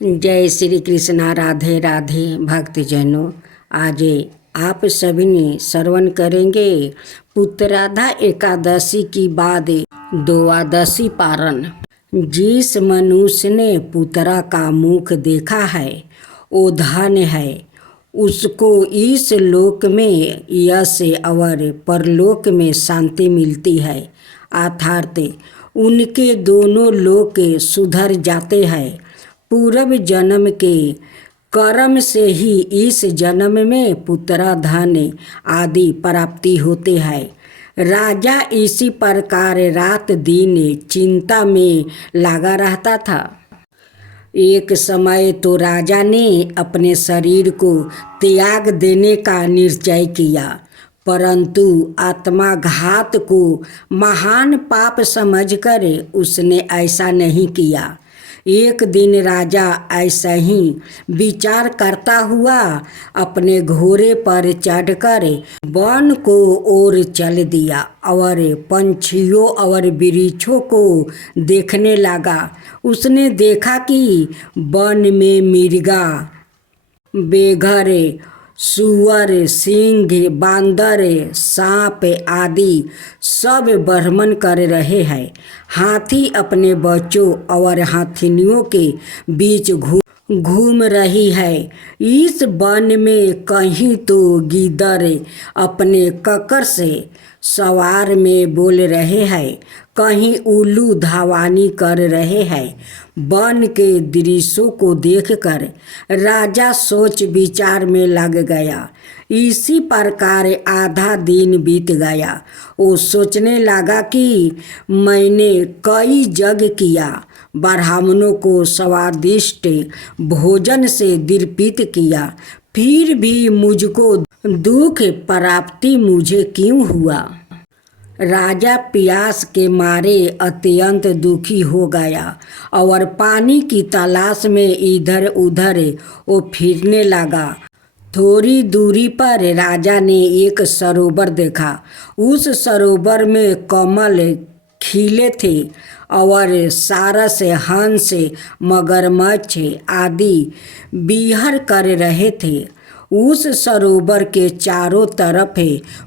जय श्री कृष्णा। राधे राधे भक्तजनों। आज आप सभी ने श्रवण करेंगे पुत्राधा एकादशी की बाद द्वादशी पारण। जिस मनुष्य ने पुत्रा का मुख देखा है वो धन्य है, उसको इस लोक में यश और परलोक में शांति मिलती है। अर्थात उनके दोनों लोक सुधर जाते हैं। पूर्व जन्म के कर्म से ही इस जन्म में पुत्र धन आदि प्राप्ति होते हैं। राजा इसी प्रकार रात दिन चिंता में लगा रहता था। एक समय तो राजा ने अपने शरीर को त्याग देने का निश्चय किया, परंतु आत्माघात को महान पाप समझकर उसने ऐसा नहीं किया। एक दिन राजा ऐसा ही विचार करता हुआ अपने घोड़े पर चढ़कर वन को ओर चल दिया और पंछियों और वृक्षों को देखने लगा। उसने देखा कि वन में मिर्गा, बेघर, सुअर, सिंह, बांदर, सांप आदि सब भ्रमण कर रहे हैं। हाथी अपने बच्चों और हाथिनियों के बीच घूम रही है। इस वन में कहीं तो गीदड़ अपने ककर से सवार में बोल रहे हैं, कहीं उल्लू धावानी कर रहे हैं। वन के दृश्यों को देखकर राजा सोच विचार में लग गया। इसी प्रकार आधा दिन बीत गया। वो सोचने लगा कि मैंने कई यज्ञ किया, ब्राह्मणों को स्वादिष्ट भोजन से दीर्पित किया, फिर भी मुझको दुख प्राप्ति मुझे क्यों हुआ। राजा प्यास के मारे अत्यंत दुखी हो गया और पानी की तलाश में इधर उधर वो फिरने लगा। थोड़ी दूरी पर राजा ने एक सरोवर देखा। उस सरोवर में कमल खिले थे और सारस, हंस, मगरमच्छ आदि विहर कर रहे थे। उस सरोवर के चारों तरफ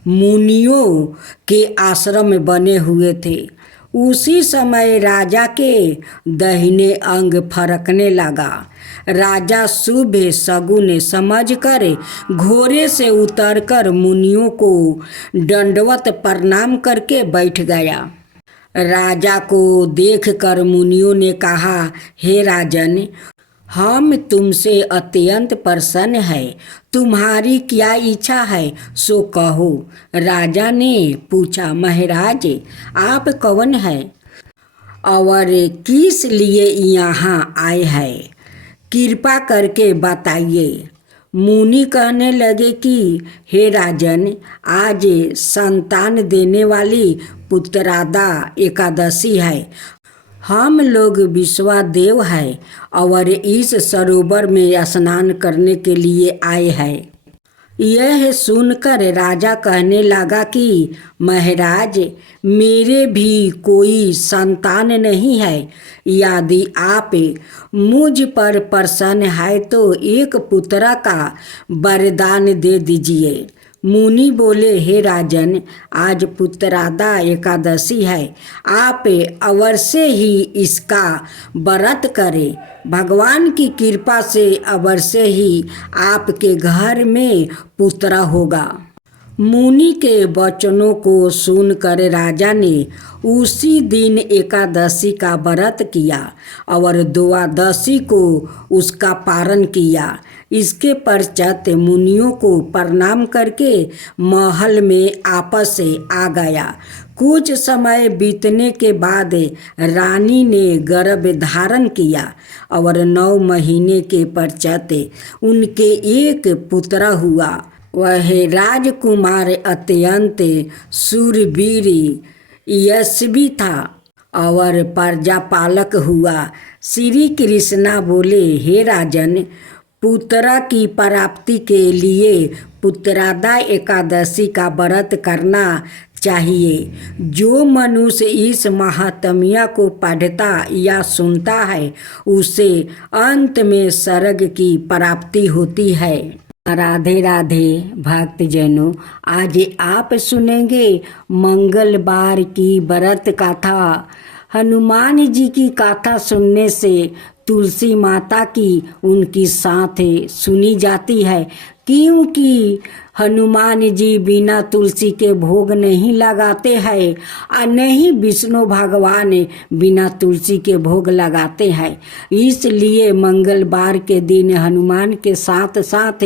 मुनियों के आश्रम बने हुए थे। उसी समय राजा के दाहिने अंग फरकने लगा। राजा शुभ शगुन समझकर घोड़े से उतरकर मुनियों को दंडवत प्रणाम करके बैठ गया। राजा को देखकर मुनियों ने कहा, हे राजन, हम तुमसे अत्यंत प्रसन्न है। तुम्हारी क्या इच्छा है सो कहो। राजा ने पूछा, महाराज आप कौन है और किस लिए यहाँ आए हैं, कृपा करके बताइए। मुनि कहने लगे कि हे राजन, आज संतान देने वाली पुत्रादा एकादशी है। हम लोग विश्वादेव हैं और इस सरोवर में स्नान करने के लिए आए हैं। यह सुनकर राजा कहने लगा कि महाराज, मेरे भी कोई संतान नहीं है। यदि आप मुझ पर प्रसन्न है तो एक पुत्र का वरदान दे दीजिए। मुनि बोले, हे राजन, आज पुत्रादा एकादशी है, आप अवश्य ही इसका व्रत करें। भगवान की कृपा से अवश्य ही आपके घर में पुत्र होगा। मुनि के वचनों को सुनकर राजा ने उसी दिन एकादशी का व्रत किया और द्वादशी को उसका पारण किया। इसके पश्चात मुनियों को प्रणाम करके महल में आपस से आ गया। कुछ समय बीतने के बाद रानी ने गर्भ धारण किया और 9 महीने के पश्चात उनके एक पुत्र हुआ। वह राजकुमार अत्यंत शूरवीर यशस्वी था और प्रजापालक हुआ। श्री कृष्णा बोले, हे राजन, पुत्र की प्राप्ति के लिए पुत्रादा एकादशी का व्रत करना चाहिए। जो मनुष्य इस महात्म्य को पढ़ता या सुनता है उसे अंत में स्वर्ग की प्राप्ति होती है। राधे राधे भक्तजनों, आज आप सुनेंगे मंगलवार की व्रत कथा। हनुमान जी की कथा सुनने से तुलसी माता की उनकी साथ सुनी जाती है, क्योंकि हनुमान जी बिना तुलसी के भोग नहीं लगाते हैं और नहीं विष्णु भगवान बिना तुलसी के भोग लगाते हैं। इसलिए मंगलवार के दिन हनुमान के साथ साथ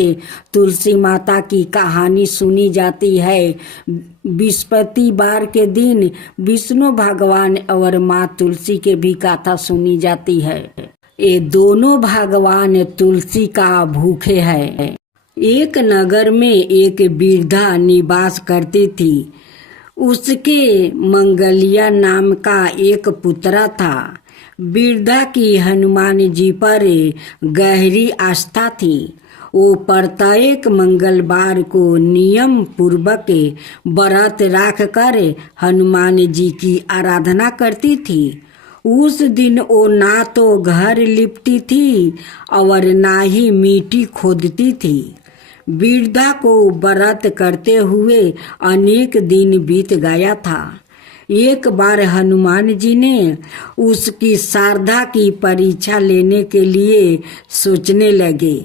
तुलसी माता की कहानी सुनी जाती है। बृहस्पतिवार के दिन विष्णु भगवान और माँ तुलसी के भी कथा सुनी जाती है। ये दोनों भगवान तुलसी का भूखे हैं। एक नगर में एक वृद्धा निवास करती थी। उसके मंगलिया नाम का एक पुत्र था। वृद्धा की हनुमान जी पर गहरी आस्था थी। वो प्रत्येक मंगलवार को नियम पूर्वक व्रत रख कर हनुमान जी की आराधना करती थी। उस दिन वो ना तो घर लिपती थी और ना ही मिट्टी खोदती थी। वृद्धा को व्रत करते हुए अनेक दिन बीत गया था। एक बार हनुमान जी ने उसकी श्रद्धा की परीक्षा लेने के लिए सोचने लगे।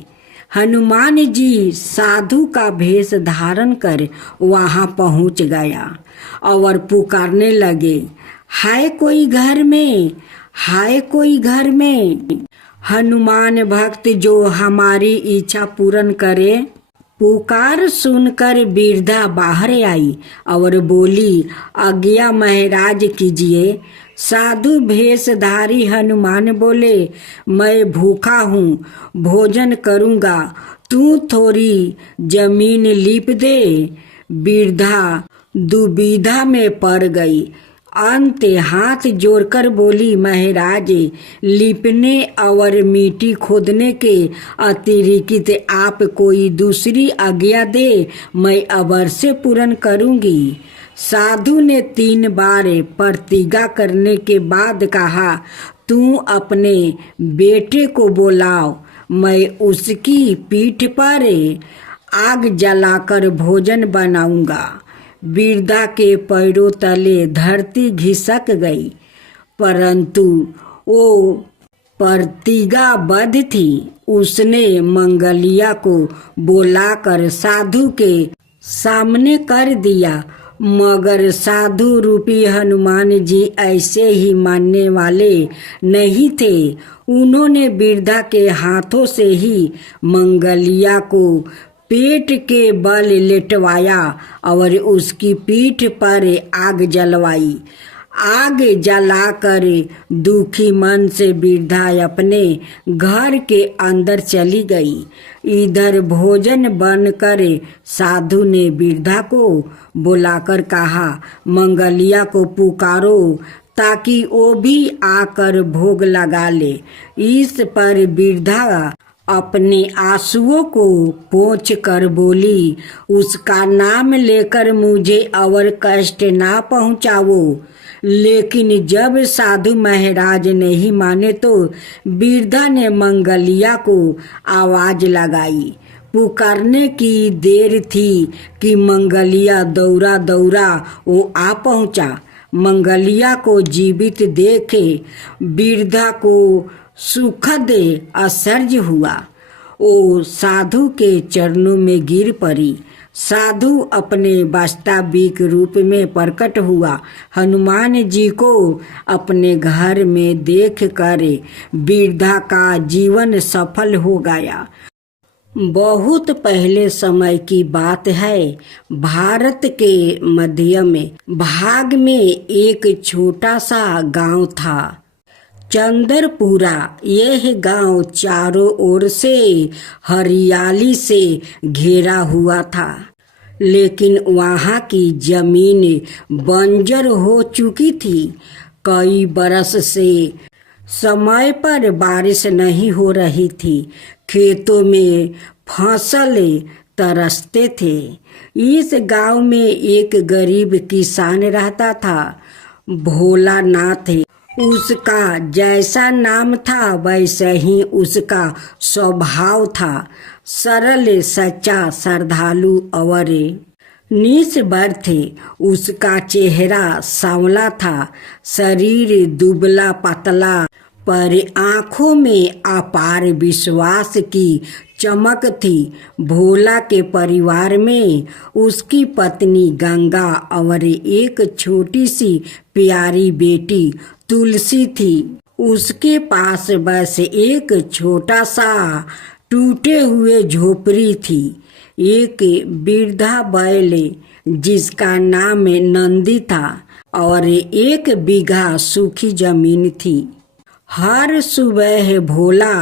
हनुमान जी साधु का भेष धारण कर वहां पहुंच गया और पुकारने लगे, हाय कोई घर में, हाय कोई घर में, हनुमान भक्त जो हमारी इच्छा पूर्ण करे। पुकार सुनकर वृद्धा बाहर आई और बोली, आज्ञा महाराज कीजिए। साधु भेषधारी हनुमान बोले, मैं भूखा हूँ, भोजन करूँगा, तू थोड़ी जमीन लीप दे। वृद्धा दुविधा में पड़ गई। अंत हाथ जोड़कर बोली, महाराज लिपने और मिट्टी खोदने के अतिरिक्त आप कोई दूसरी आज्ञा दे, मैं अवश्य पूर्ण करूंगी। साधु ने 3 बार प्रतिज्ञा करने के बाद कहा, तू अपने बेटे को बुलाओ, मैं उसकी पीठ पर आग जलाकर भोजन बनाऊंगा। वृद्धा के पैरों तले धरती घिसक गई, परंतु वो प्रतिज्ञाबद्ध थी। उसने मंगलिया को बुलाकर साधु के सामने कर दिया, मगर साधु रूपी हनुमान जी ऐसे ही मानने वाले नहीं थे। उन्होंने वृद्धा के हाथों से ही मंगलिया को पेट के बल लेटवाया और उसकी पीठ पर आग जलवाई। आग जलाकर दुखी मन से वृद्धा अपने घर के अंदर चली गई। इधर भोजन बनकर साधु ने वृद्धा को बुलाकर कहा, मंगलिया को पुकारो ताकि वो भी आकर भोग लगा ले। इस पर वृद्धा अपने आंसुओं को पोंछ कर बोली, उसका नाम लेकर मुझे और कष्ट ना पहुंचाओ। लेकिन जब साधु महाराज नहीं माने तो वृद्धा ने मंगलिया को आवाज लगाई। पुकारने की देर थी कि मंगलिया दौड़ा दौड़ा वो आ पहुंचा। मंगलिया को जीवित देखे वृद्धा को सुखद आश्चर्य हुआ। वो साधु के चरणों में गिर पड़ी। साधु अपने वास्तविक रूप में प्रकट हुआ। हनुमान जी को अपने घर में देख कर वृद्धा का जीवन सफल हो गया। बहुत पहले समय की बात है। भारत के मध्य में भाग में एक छोटा सा गांव था, चंद्रपुरा। यह गांव चारों ओर से हरियाली से घिरा हुआ था, लेकिन वहाँ की जमीन बंजर हो चुकी थी। कई बरस से समय पर बारिश नहीं हो रही थी। खेतों में फसल तरसते थे। इस गांव में एक गरीब किसान रहता था, भोलानाथ। उसका जैसा नाम था वैसा ही उसका स्वभाव था, सरल, सच्चा, श्रद्धालु और निस्वार्थ थे। उसका चेहरा सांवला था, शरीर दुबला पतला, पर आंखों में अपार विश्वास की चमक थी। भोला के परिवार में उसकी पत्नी गंगा और एक छोटी सी प्यारी बेटी तुलसी थी। उसके पास बस एक छोटा सा टूटे हुए झोपड़ी थी, एक वृद्धा बैल जिसका नाम नंदी था और 1 बीघा सूखी जमीन थी। हर सुबह भोला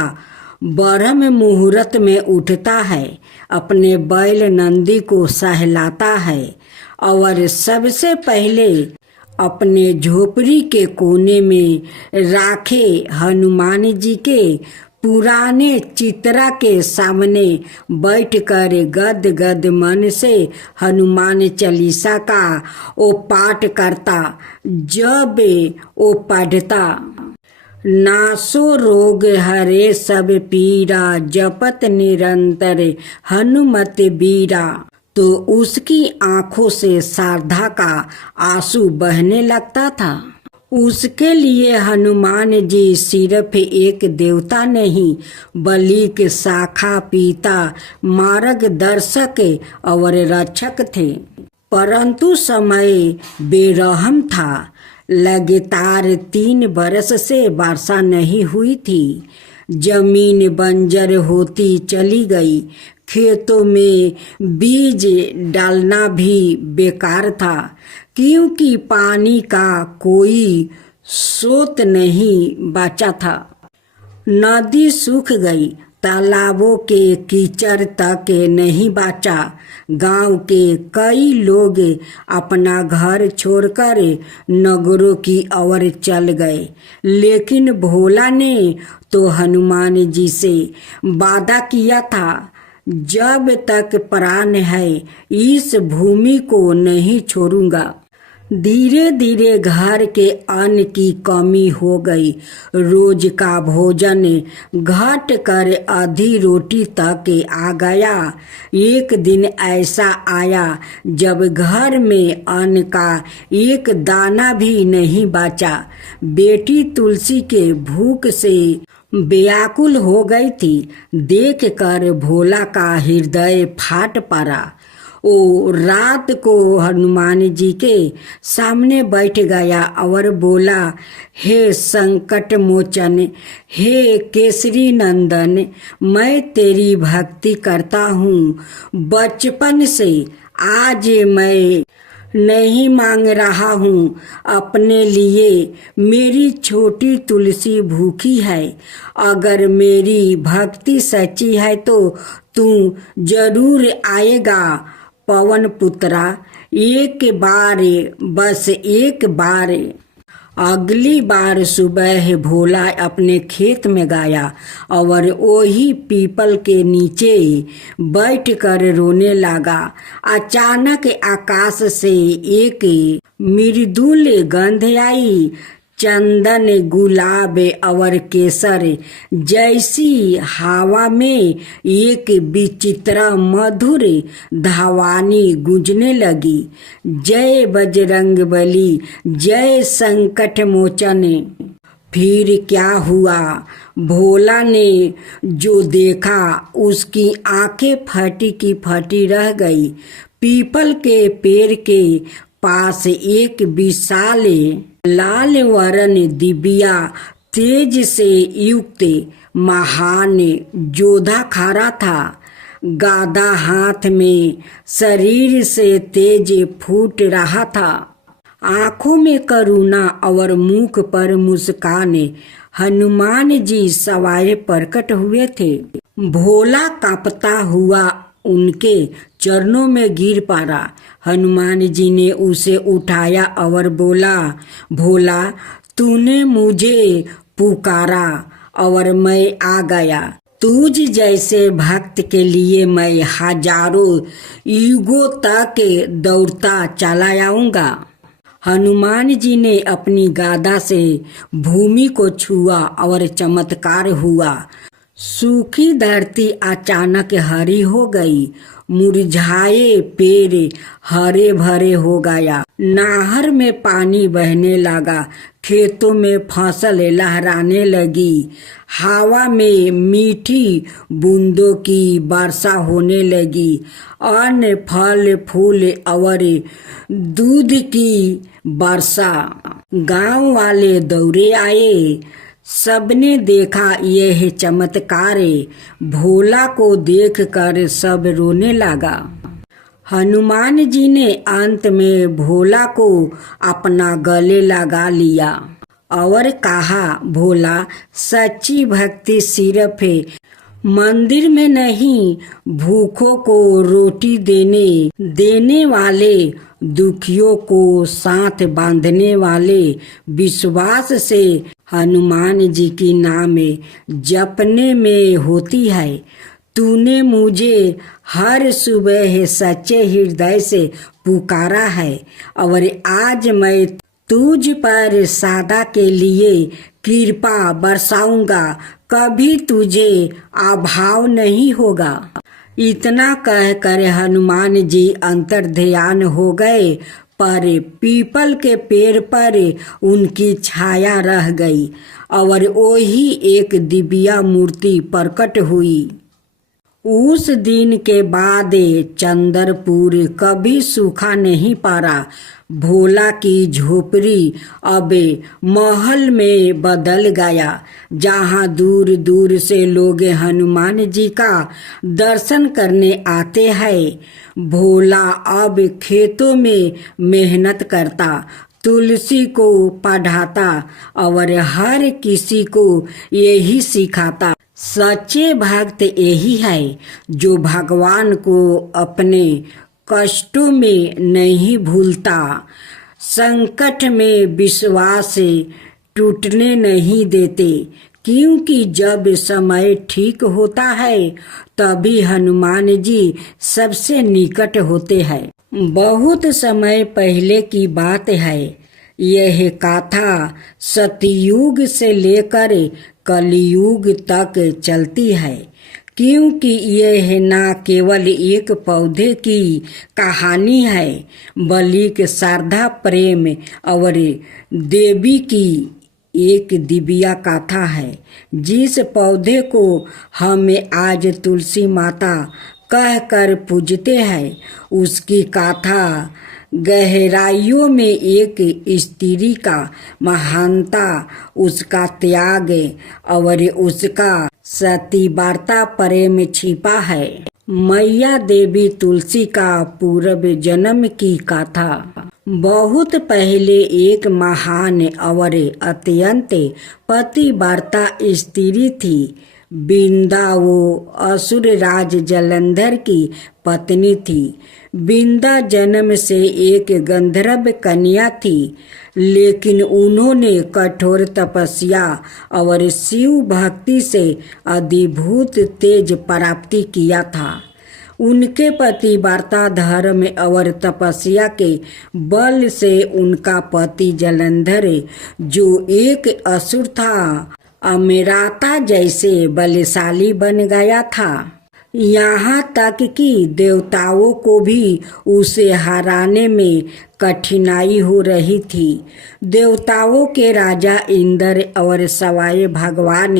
ब्रह्म मुहूर्त में उठता है, अपने बैल नंदी को सहलाता है और सबसे पहले अपने झोपड़ी के कोने में राखे हनुमान जी के पुराने चित्रा के सामने बैठकर गद गद मन से हनुमान चालीसा का वो पाठ करता। जब वो पढ़ता, नासो रोग हरे सब पीरा, जपत निरंतर हनुमत बीरा, तो उसकी आंखों से श्रद्धा का आंसू बहने लगता था। उसके लिए हनुमान जी सिर्फ एक देवता नहीं, बल्कि शाखा पिता, मार्गदर्शक और रक्षक थे। परंतु समय बेरहम था। लगातार 3 बरस से वर्षा नहीं हुई थी। जमीन बंजर होती चली गई। खेतों में बीज डालना भी बेकार था, क्योंकि पानी का कोई स्रोत नहीं बचा था। नदी सूख गई, तालाबों के कीचड़ तक नहीं बचा। गांव के कई लोग अपना घर छोड़कर नगरों की ओर चल गए, लेकिन भोला ने तो हनुमान जी से वादा किया था, जब तक प्राण है इस भूमि को नहीं छोड़ूंगा। धीरे धीरे घर के अन्न की कमी हो गई। रोज का भोजन घट कर आधी रोटी तक आ गया। एक दिन ऐसा आया जब घर में अन्न का एक दाना भी नहीं बचा। बेटी तुलसी के भूख से व्याकुल हो गई थी। देख कर भोला का हृदय फाट पड़ा। वो रात को हनुमान जी के सामने बैठ गया और बोला, हे संकट मोचन, हे केसरी नंदन, मैं तेरी भक्ति करता हूँ। बचपन से आज मैं नहीं मांग रहा हूँ अपने लिए। मेरी छोटी तुलसी भूखी है। अगर मेरी भक्ति सच्ची है तो तू जरूर आएगा पवन पुत्रा। एक बार, बस एक बार। अगली बार सुबह भोला अपने खेत में गया और वही पीपल के नीचे बैठकर रोने लगा। अचानक आकाश से एक मृदुल गंध आई। चंदन, गुलाब और केसर जैसी हवा में एक विचित्र मधुर ध्वनि गूंजने लगी। जय बजरंगबली, जय संकट मोचन। फिर क्या हुआ? भोला ने जो देखा उसकी आंखें फटी की फटी रह गई। पीपल के पेड़ के पास एक विशाल लाल वरण दिव्या तेज से युक्त महान योद्धा खड़ा था। गदा हाथ में, शरीर से तेज फूट रहा था। आंखों में करुणा और मुख पर मुस्कान। हनुमान जी सवाए प्रकट हुए थे। भोला कांपता हुआ उनके चरणों में गिर पड़ा। हनुमान जी ने उसे उठाया और बोला, भोला, तूने मुझे पुकारा और मैं आ गया। तुझ जैसे भक्त के लिए मैं हजारों युगों तक दौड़ता चला आऊंगा। हनुमान जी ने अपनी गादा से भूमि को छुआ और चमत्कार हुआ। सूखी धरती अचानक हरी हो गई, मुरझाए पेड़ हरे भरे हो गया, नहर में पानी बहने लगा, खेतों में फसल लहराने लगी, हवा में मीठी बूंदों की वर्षा होने लगी, अन्न फल फूल और दूध की वर्षा। गांव वाले दौड़े आए, सबने देखा यह चमत्कार। भोला को देखकर सब रोने लगा। हनुमान जी ने अंत में भोला को अपना गले लगा लिया और कहा, भोला, सच्ची भक्ति सिर्फ मंदिर में नहीं, भूखों को रोटी देने वाले, दुखियों को साथ बांधने वाले विश्वास से हनुमान जी की नाम जपने में होती है। तूने मुझे हर सुबह सच्चे हृदय से पुकारा है और आज मैं तुझ पर सदा के लिए कृपा बरसाऊंगा, कभी तुझे अभाव नहीं होगा। इतना कहकर हनुमान जी अंतर्ध्यान हो गए, पर पीपल के पेड़ पर उनकी छाया रह गई और वही एक दिव्या मूर्ति प्रकट हुई। उस दिन के बाद चंद्रपुर कभी सूखा नहीं पड़ा। भोला की झोपड़ी अब महल में बदल गया, जहाँ दूर दूर से लोग हनुमान जी का दर्शन करने आते हैं। भोला अब खेतों में मेहनत करता, तुलसी को पढ़ाता और हर किसी को यही सिखाता, सच्चे भक्त यही है जो भगवान को अपने कष्टों में नहीं भूलता, संकट में विश्वास टूटने नहीं देते, क्योंकि जब समय ठीक होता है तभी हनुमान जी सबसे निकट होते हैं। बहुत समय पहले की बात है। यह गाथा सतयुग से लेकर कलयुग तक चलती है, क्योंकि यह न केवल एक पौधे की कहानी है, बल्कि श्रद्धा, प्रेम और देवी की एक दिव्या गाथा है। जिस पौधे को हम आज तुलसी माता कहकर पूजते हैं, उसकी गाथा गहराइयों में एक स्त्री का महानता, उसका त्याग और उसका सतीव्रता प्रेम छिपा है। मैया देवी तुलसी का पूर्व जन्म की गाथा। बहुत पहले एक महान और अत्यंत पतिव्रता स्त्री थी। बिंदा वो असुर राज जलंधर की पत्नी थी। बिंदा जन्म से एक गंधर्व कन्या थी, लेकिन उन्होंने कठोर तपस्या और शिव भक्ति से अद्भुत तेज प्राप्ति किया था। उनके पतिव्रता धर्म और तपस्या के बल से उनका पति जलंधर, जो एक असुर था, अमृता जैसे बलशाली बन गया था। यहाँ तक कि देवताओं को भी उसे हराने में कठिनाई हो रही थी। देवताओं के राजा इंद्र और सवाए भगवान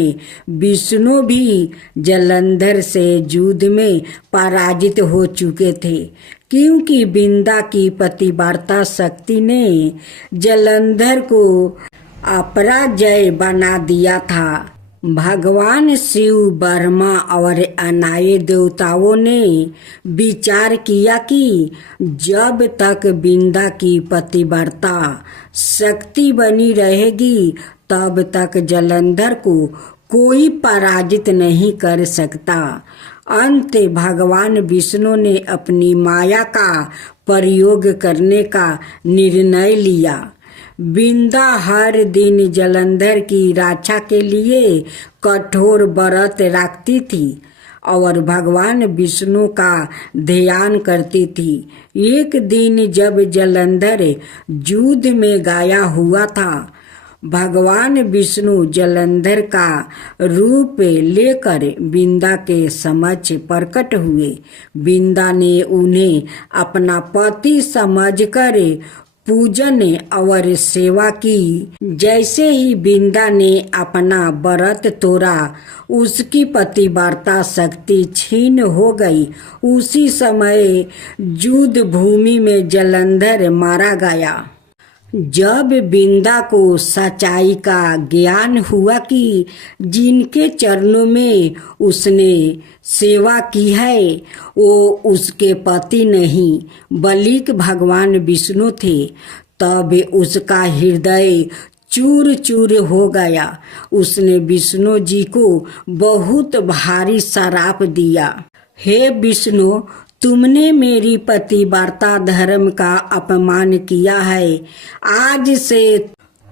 विष्णु भी जलंधर से युद्ध में पराजित हो चुके थे, क्योंकि बिंदा की पतिव्रता शक्ति ने जलंधर को अपराजय बना दिया था। भगवान शिव, ब्रह्मा और अन्य देवताओं ने विचार किया कि जब तक बिंदा की पतिव्रता शक्ति बनी रहेगी, तब तक जलंधर को कोई पराजित नहीं कर सकता। अंत भगवान विष्णु ने अपनी माया का प्रयोग करने का निर्णय लिया। बिंदा हर दिन जलंधर की रक्षा के लिए कठोर व्रत रखती थी और भगवान विष्णु का ध्यान करती थी। एक दिन जब जलंधर युद्ध में गाया हुआ था, भगवान विष्णु जलंधर का रूप लेकर बिंदा के समक्ष प्रकट हुए। बिंदा ने उन्हें अपना पति समझकर पूजन और सेवा की। जैसे ही बिंदा ने अपना व्रत तोड़ा, उसकी पतिव्रता शक्ति छीन हो गई। उसी समय युद्ध भूमि में जलंधर मारा गया। जब बिंदा को सच्चाई का ज्ञान हुआ कि जिनके चरणों में उसने सेवा की है वो उसके पति नहीं बल्कि भगवान विष्णु थे, तब उसका हृदय चूर चूर हो गया। उसने विष्णु जी को बहुत भारी श्राप दिया। हे विष्णु, तुमने मेरी पतिव्रता धर्म का अपमान किया है। आज से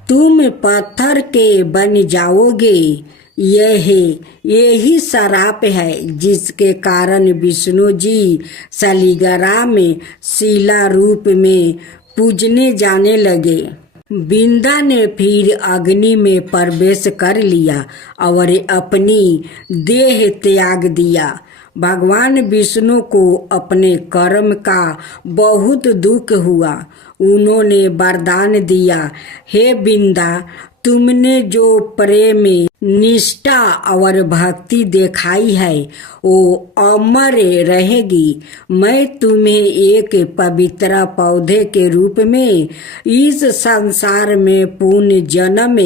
तुम पत्थर के बन जाओगे। यही श्राप है जिसके कारण विष्णु जी शालिग्राम में शिला रूप में पूजने जाने लगे। बिंदा ने फिर अग्नि में प्रवेश कर लिया और अपनी देह त्याग दिया। भगवान विष्णु को अपने कर्म का बहुत दुख हुआ। उन्होंने वरदान दिया, हे बिंदा, तुमने जो प्रेम, निष्ठा और भक्ति दिखाई है वो अमर रहेगी। मैं तुम्हें एक पवित्र पौधे के रूप में इस संसार में पुण्य जन्म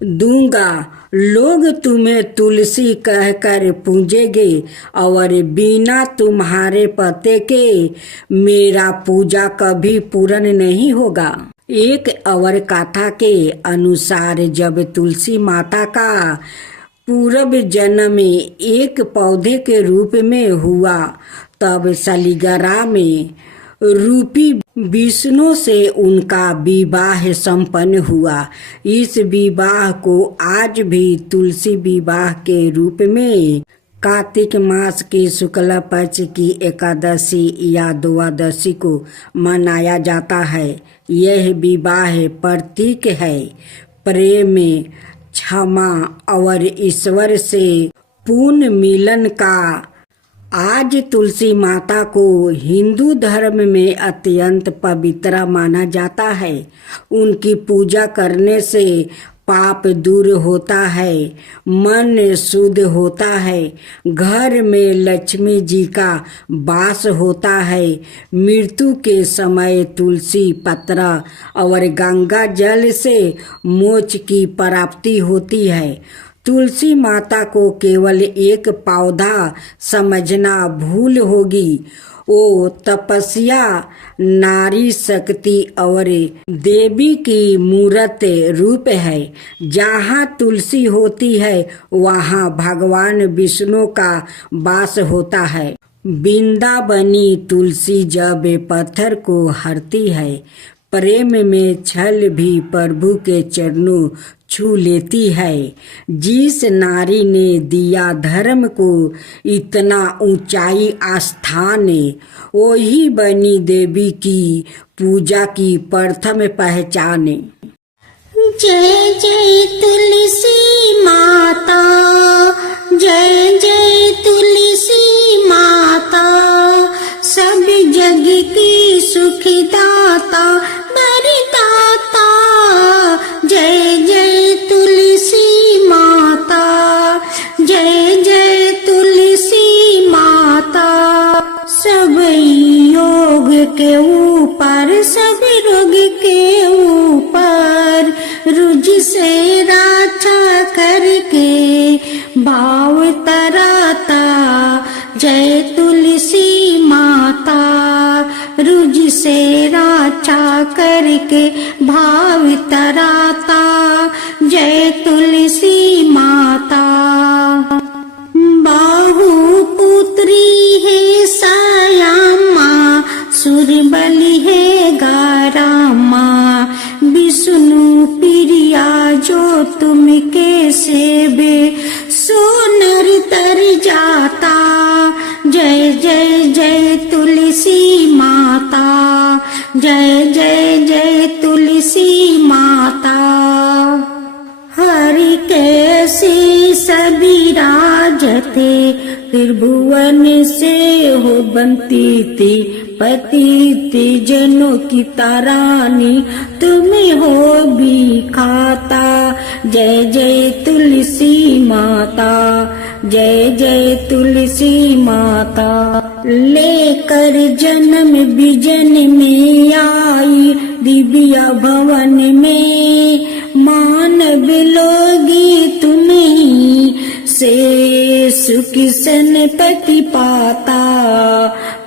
दूंगा। लोग तुम्हें तुलसी कहकर पूजेंगे और बिना तुम्हारे पते के मेरा पूजा कभी पूर्ण नहीं होगा। एक और कथा के अनुसार जब तुलसी माता का पूर्व जन्म एक पौधे के रूप में हुआ, तब शालिग्राम में रूपी विष्णु से उनका विवाह संपन्न हुआ। इस विवाह को आज भी तुलसी विवाह के रूप में कार्तिक मास की शुक्ल पक्ष की एकादशी या द्वादशी को मनाया जाता है। यह विवाह प्रतीक है प्रेम, क्षमा और ईश्वर से पूर्ण मिलन का। आज तुलसी माता को हिंदू धर्म में अत्यंत पवित्र माना जाता है। उनकी पूजा करने से पाप दूर होता है, मन शुद्ध होता है, घर में लक्ष्मी जी का वास होता है। मृत्यु के समय तुलसी पत्र और गंगा जल से मोक्ष की प्राप्ति होती है। तुलसी माता को केवल एक पौधा समझना भूल होगी। वो तपस्या, नारी शक्ति और देवी की मूर्त रूप है। जहाँ तुलसी होती है वहाँ भगवान विष्णु का वास होता है। वृंदावनी तुलसी जब पत्थर को हरती है, प्रेम में छल भी प्रभु के चरणों छू लेती है। जिस नारी ने दिया धर्म को इतना ऊंचाई आस्थान, वही बनी देवी की पूजा की प्रथम पहचान। जय जय तुलसी माता, जय जय तुलसी माता, सब जग की सुखदाता वरदाता। जय जय तुलसी माता, जय जय तुलसी माता। सब योग के ऊपर, सब रोग के ऊपर, रुज से रक्षा करके भाव तराता। जय तुलसी माता, रुज से रक्षा करके भाव तराता। जय तुलसी माता। बाहु पुत्री है श्यामा, सुर बलि है गारामा, विष्णु तुम कैसे बे सोनर तर जाता। जय जय जय तुलसी माता, जय जय जय तुलसी माता। हरि कैसी सभी राजते, त्रिभुवन से हो बनती थी पतिति जनों की तारानी, तुम्हें हो भी खाता। जय जय तुलसी माता, जय जय तुलसी माता। लेकर जन्म बिजन में आई दिव्या भवन में, मानव लोगी तुम्हीं से सुख सनपति पाता।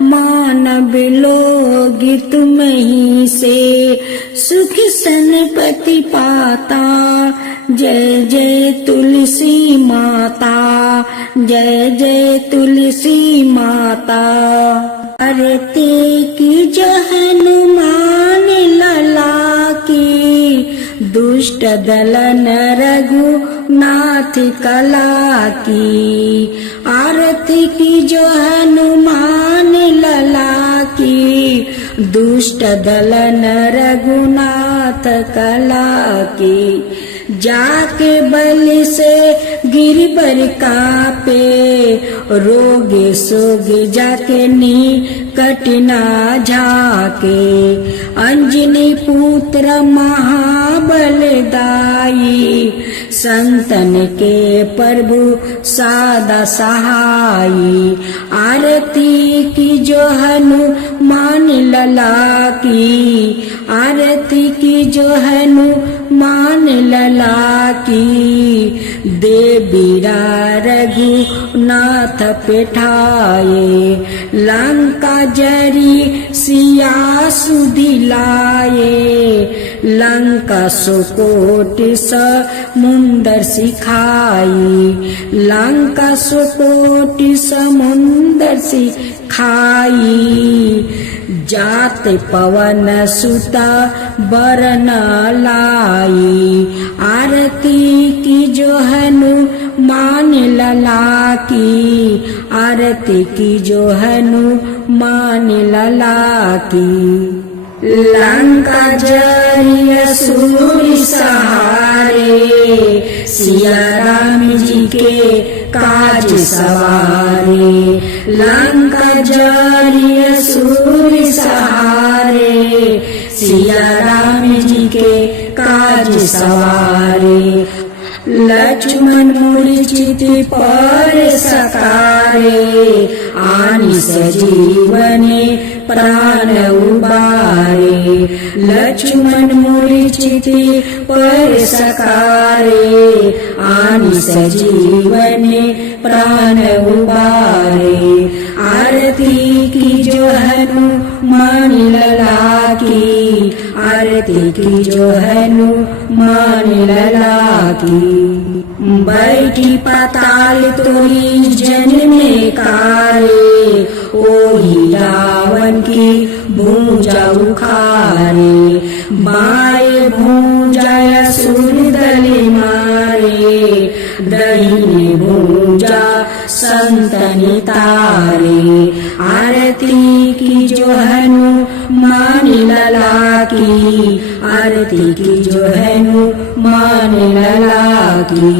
मानव लोगी तुम्हीं से सुख सनपति पाता। जय जय तुलसी माता, जय जय तुलसी माता। आरती की जो हनुमान लला की, दुष्ट दलन रघुनाथ कला की। आरती की जो हनुमान लला की, दुष्ट दलन रघुनाथ कला की। जाके बल से गिरबर कापे, रोगे सोगे जाके निकट ना झाके। अंजनी पुत्र महाबलदाई, संतन के प्रभु सादा सहाई। आरती की जो हनुमान लला की, आरती की जो हनुमान लला की। देवीरा रघुनाथ पेठाए, लंका जरी सिया सुदिलाए। लंका सुकोट समुंदर सिखाई, लंका सुकोट समुंदर सिखाई। जात पवन सुता बरन लाई, आरती की जो हनुमान लला की। आरती की जो हनुमान लला की। लंका जरी असुर सहारे, सिया राम जी के काज सवारे। लंका जरी असुर सहारे, सिया राम जी के काज सवारे। लक्ष्मण मूर्छित पर सकारे, आनि सजीवने प्राण उबारे। लक्ष्मण मूर्छित पर सकारे, आनि सजीवने प्राण उबारे। आरती की जो हनुमान लला की, आरती की जो हनुमान लला की। बैठी पाताल तोरी जन में कारे, ओही रावण की भूजा उखारे। बाएं भूजा असुर दल मारे, दाहिने भूजा संतन तारे। आरती की जो हनुमान लला की, आरती की जो हनुमान लला की।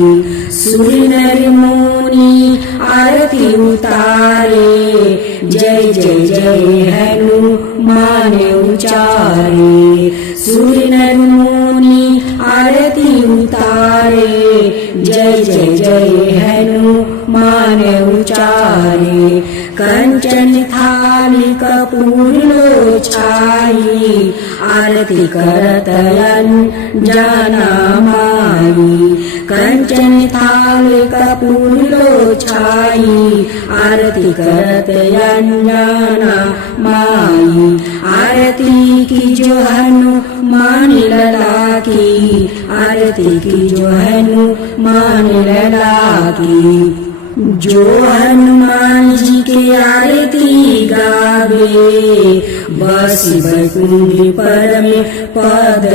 सुर नर मुनि आरती उतारे, जय जय जय हनुमान उचारे। सुर नर मुनि आरती उतारे, जय जय जय हनुमान उचारे। कंचन थाली कपूर लो छाई, आरती करत जाना माई। कंचन थाली कपूर लो छाई, आरती करत जाना माई। आरती की जो हनुमान लला की, आरती की जो हनुमान लला की। जो हनुमान जी के आरती गावे बस बैकुंठ पर में पद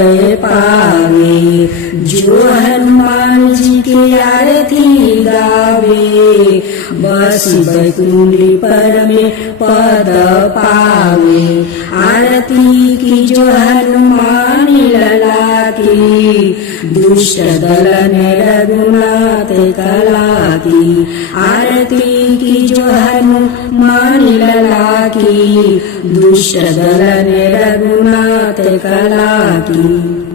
पावे। जो हनुमान जी के आरती गावे बस बैकुंठ पर में पद पावे। आरती की जो हनुमान लला की दुष्ट दलन रघुनाथ कला की। आरती की जो हनुमान लला की दुष्ट दलन रघुनाथ कला की।